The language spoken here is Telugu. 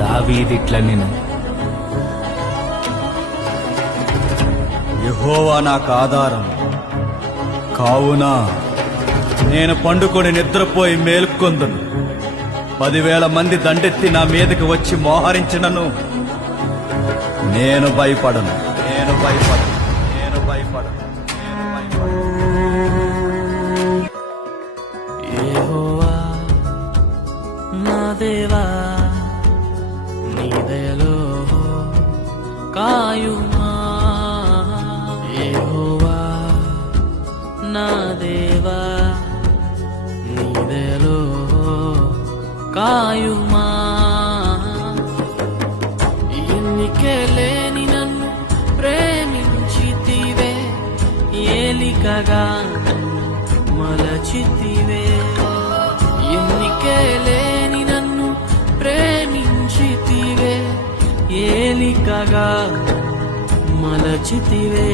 దావీదిట్ల నేను యెహోవా నాకు ఆధారం కావున నేను పండుకొని నిద్రపోయి మేల్కొందును. 10,000 మంది దండెత్తి నా మీదకి వచ్చి మోహరించినను నేను భయపడను. యెహోవా నా దేవా నీ దయలో కాయుమా. యెహోవా నా దేవా నీ దయలో కాయుమా. ఎన్నికే లేని నన్ను ప్రేమించితివే, ఏలికగా మలచితివే. ఎన్నికే లేని నన్ను ప్రేమించితివే, ఏలికగా మలచితివే.